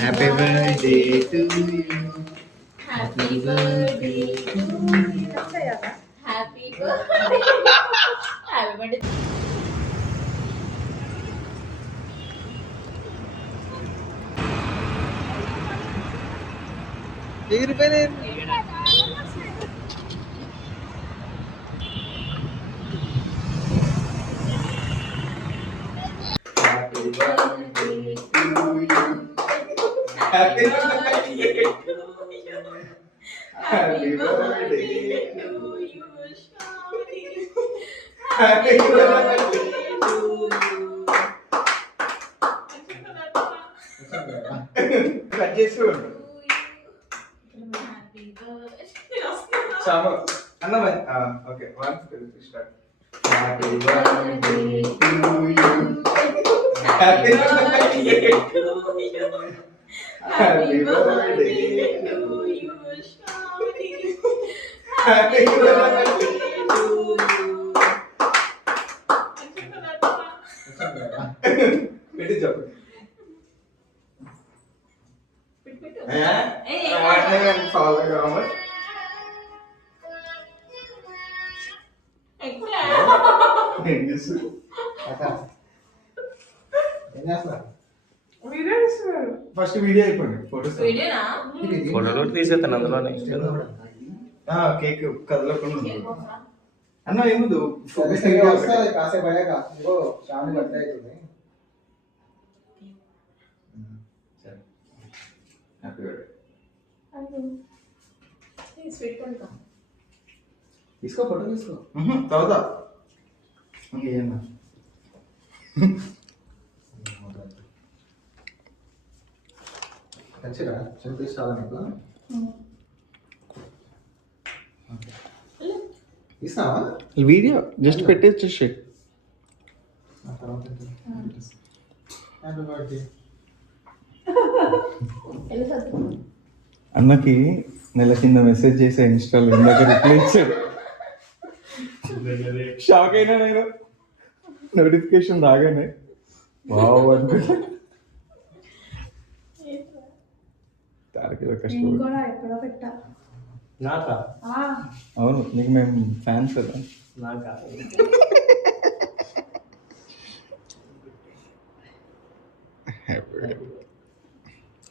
Happy birthday to you. Happy birthday to you. Happy birthday. Happy birthday. ఎగిరిపోయినాయి. Happy birthday to you. Happy birthday to you. Happy birthday to you. Happy birthday to you. Cut చేసి అన్న okay 1 2 start. Happy birthday to you. Happy birthday to you. Happy birthday to you. Happy birthday to you. పెట్టి చెప్పు. Follow కావాలి. First video అయిపోయింది. ఫోటోలు తీసేస్తాను అందులోనే. Cake కదలకుండా అన్న ఏముందు కాసేపు అయ్యాక శ్రావణి బర్త్డే అవుతుంది. Happy birthday. తీసుకో ఫోటో తీసుకో. తర్వాత ఇంకేమన్నా మంచిగా చూపిస్తావా నీకు? తీస్తావా? ఈ వీడియో జస్ట్ పెట్టేసి హ్యాపీ బర్త్డే. అన్నకి నెల కింద మెసేజ్ చేసే ఇన్స్టాల్ ఇందాక రిప్లై ఇచ్చాడు. షాక్ అయినా నేను నోటిఫికేషన్ రాగానే వావ్ అనుకుంటా. అవును నీకు మేము ఫ్యాన్స్ కదా.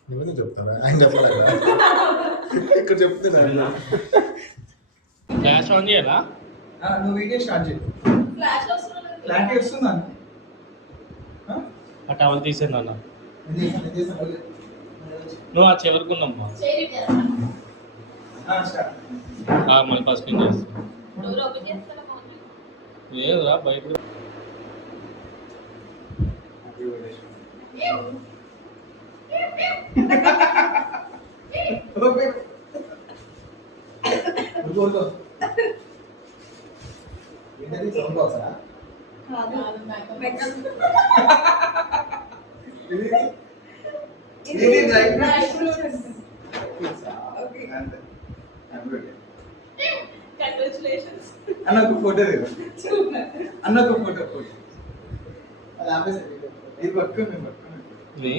నువ్వు చెప్తావా? ఆయన చెప్పాలి ఇక్కడ చెప్తున్నా. ఫ్లాష్ ఆన్ చేయాలా? నువ్వు వీడియో స్టార్ట్ చేయి. క్లారిటీ వస్తుందా? ఆ టవల్ తీసాను అన్న. నువ్వు ఆ చివరికున్నమ్మా మళ్ళీ ఫస్ట్ లేదురా బయట. సౌండ్ బాక్సా? అన్న ఒక ఫోటో అన్న ఒక ఫోటో అది ఆపేసి ఇది పట్టుకోండి.